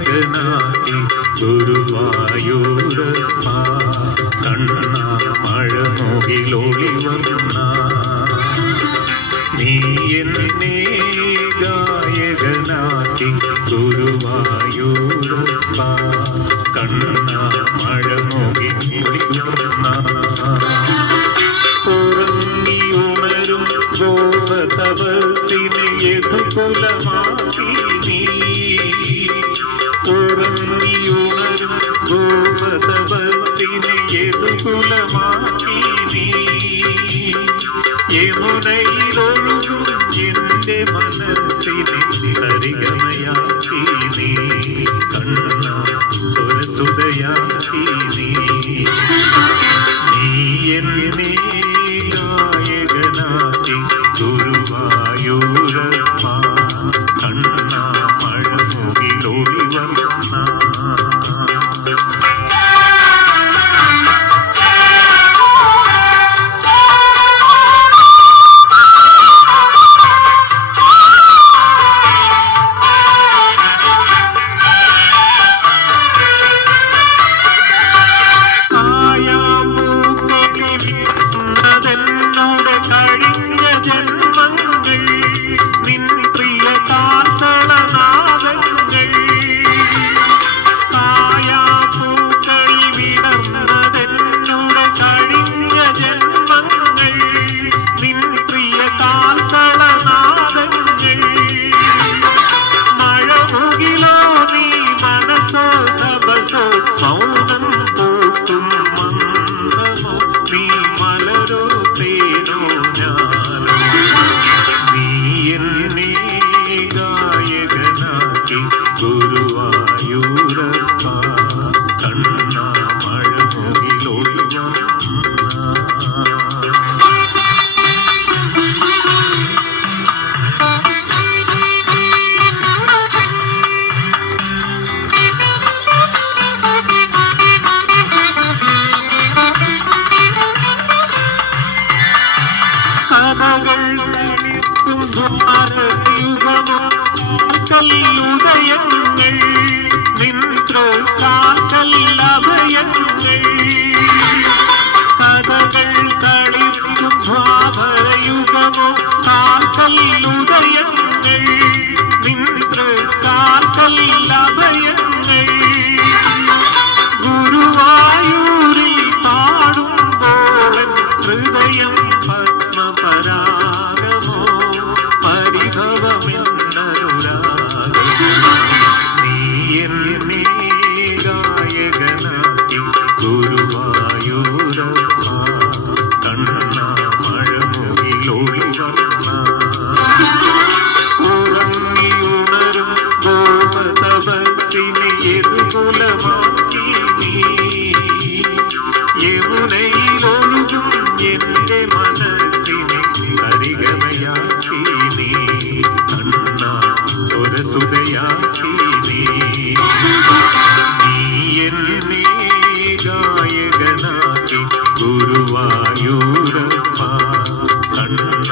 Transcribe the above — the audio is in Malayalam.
നായകനാക്കി ഗുരുവായൂരപ്പ കണ്ണ മഴമുകിലൊളിവന്ന നീ എന്നെ ഗായകനാക്കി ഗുരുവായൂരപ്പ കണ്ണ മഴമുകിലൊളിവന്ന ഉറങ്ങിയുണരും ഗോപതപസ്സിനെ യദുകുലമാക്കി നീ ഉറങ്ങിയുണരും ഗോപതപസ്സിനെ യദുകുലമാക്കി നീ യമുനയിലൊഴുകും എന്റെ മനസ്സിനെ സരിഗമയാക്കി നീ കണ്ണ സ്വരസുതയാക്കി നീ എന്നെ നായകനാക്കി ഗുരുവായൂരപ്പ കണ്ണ മഴമുകിലൊളിവന്ന ഗുരുവായൂരപ്പ കണ്ണ മഴമുകിലൊളിവന്ന കഥകൾ കളിക്കും ഭാരതയുഗമോ ഉദയങ്ങൾ നിന്ത്രഭയങ്ങൾ കഥകൾ കളിക്കും ഭാവയുഗമോ കാൽക്കല്ലുദയങ്ങൾ നിന്ത്രഭയങ്ങൾ ഗുരുവായൂരിൽ പാടുമ്പോൾ ഹൃദയം പത്മപരാഗമോ പരിഭവമെന്നനുരാഗം എന്നെ ഗായകനാക്കി ഗുരുവായൂരപ്പ കണ്ണ മഴമുകിലൊളിവന്ന ഉറങ്ങിയുണരും ഗോപതപസ്സിനെ യദുകുലമാക്കി നീ യമുനയിലൊഴുകും എന്റെ മനസ്സിനെ സരിഗമയാക്കി നീ കണ്ണ സ്വരസുതയാക്കി നീ എന്നെ ഗായകനാക്കി ഗുരുവായൂരപ്പ കണ്ണ